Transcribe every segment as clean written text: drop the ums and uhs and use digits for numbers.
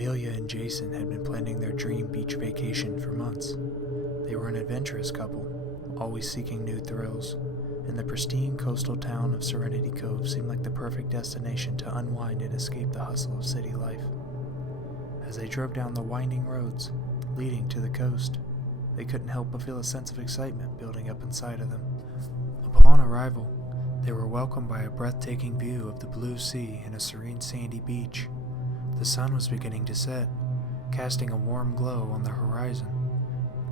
Amelia and Jason had been planning their dream beach vacation for months. They were an adventurous couple, always seeking new thrills, and the pristine coastal town of Serenity Cove seemed like the perfect destination to unwind and escape the hustle of city life. As they drove down the winding roads leading to the coast, they couldn't help but feel a sense of excitement building up inside of them. Upon arrival, they were welcomed by a breathtaking view of the blue sea and a serene sandy beach. The sun was beginning to set, casting a warm glow on the horizon.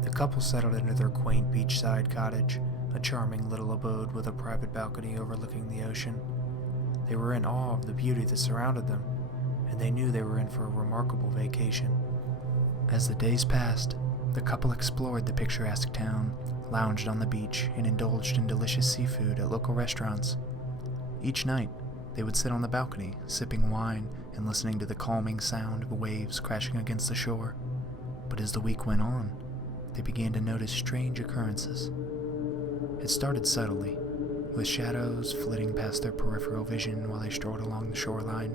The couple settled into their quaint beachside cottage, a charming little abode with a private balcony overlooking the ocean. They were in awe of the beauty that surrounded them, and they knew they were in for a remarkable vacation. As the days passed, the couple explored the picturesque town, lounged on the beach, and indulged in delicious seafood at local restaurants. Each night, they would sit on the balcony, sipping wine and listening to the calming sound of waves crashing against the shore. But as the week went on, they began to notice strange occurrences. It started subtly, with shadows flitting past their peripheral vision while they strolled along the shoreline.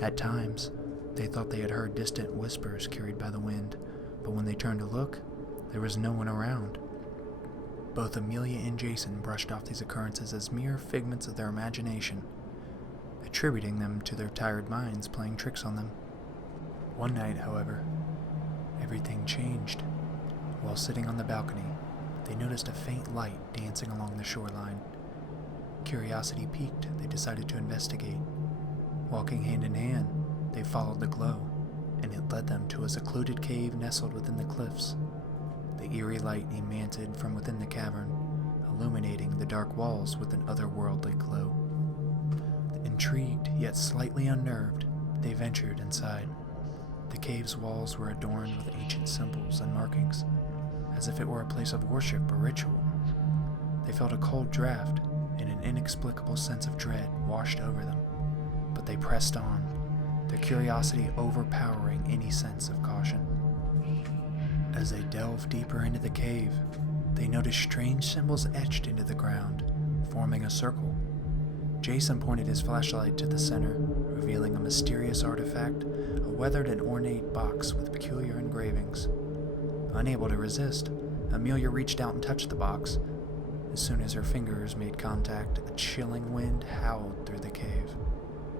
At times, they thought they had heard distant whispers carried by the wind, but when they turned to look, there was no one around. Both Amelia and Jason brushed off these occurrences as mere figments of their imagination, attributing them to their tired minds playing tricks on them. One night, however, everything changed. While sitting on the balcony, they noticed a faint light dancing along the shoreline. Curiosity piqued, they decided to investigate. Walking hand in hand, they followed the glow, and it led them to a secluded cave nestled within the cliffs. The eerie light emanated from within the cavern, illuminating the dark walls with an otherworldly glow. Intrigued, yet slightly unnerved, they ventured inside. The cave's walls were adorned with ancient symbols and markings, as if it were a place of worship or ritual. They felt a cold draft, and an inexplicable sense of dread washed over them, but they pressed on, their curiosity overpowering any sense of caution. As they delved deeper into the cave, they noticed strange symbols etched into the ground, forming a circle. Jason pointed his flashlight to the center, revealing a mysterious artifact, a weathered and ornate box with peculiar engravings. Unable to resist, Amelia reached out and touched the box. As soon as her fingers made contact, a chilling wind howled through the cave,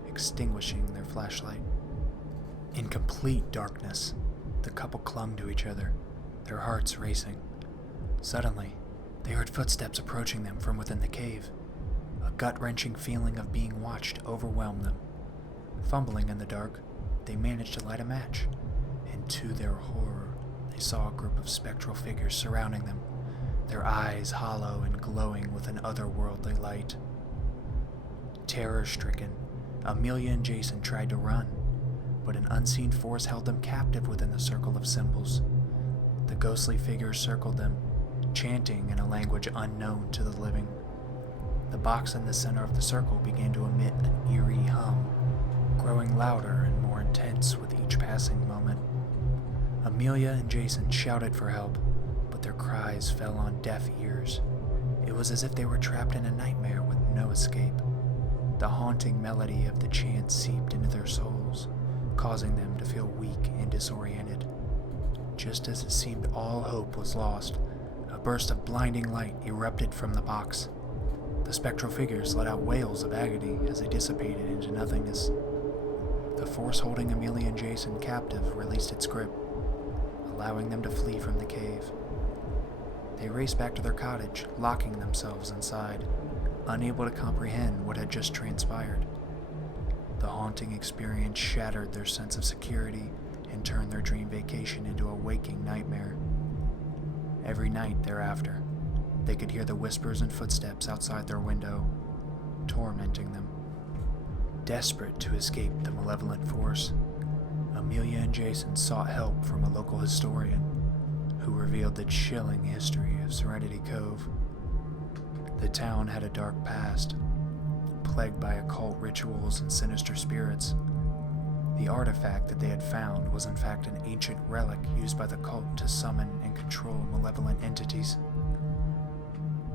extinguishing their flashlight. In complete darkness, the couple clung to each other, their hearts racing. Suddenly, they heard footsteps approaching them from within the cave. A gut-wrenching feeling of being watched overwhelmed them. Fumbling in the dark, they managed to light a match, and to their horror, they saw a group of spectral figures surrounding them, their eyes hollow and glowing with an otherworldly light. Terror-stricken, Amelia and Jason tried to run, but an unseen force held them captive within the circle of symbols. The ghostly figures circled them, chanting in a language unknown to the living. The box in the center of the circle began to emit an eerie hum, growing louder and more intense with each passing moment. Amelia and Jason shouted for help, but their cries fell on deaf ears. It was as if they were trapped in a nightmare with no escape. The haunting melody of the chant seeped into their souls, causing them to feel weak and disoriented. Just as it seemed all hope was lost, a burst of blinding light erupted from the box. The spectral figures let out wails of agony as they dissipated into nothingness. The force holding Amelia and Jason captive released its grip, allowing them to flee from the cave. They raced back to their cottage, locking themselves inside, unable to comprehend what had just transpired. The haunting experience shattered their sense of security and turned their dream vacation into a waking nightmare. Every night thereafter, they could hear the whispers and footsteps outside their window, tormenting them. Desperate to escape the malevolent force, Amelia and Jason sought help from a local historian, who revealed the chilling history of Serenity Cove. The town had a dark past, plagued by occult rituals and sinister spirits. The artifact that they had found was in fact an ancient relic used by the cult to summon and control malevolent entities.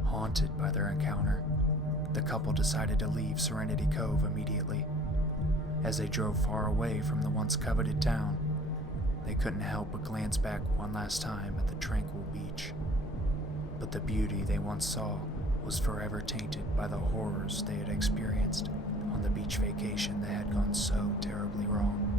Haunted by their encounter, the couple decided to leave Serenity Cove immediately. As they drove far away from the once coveted town, they couldn't help but glance back one last time at the tranquil beach. But the beauty they once saw was forever tainted by the horrors they had experienced.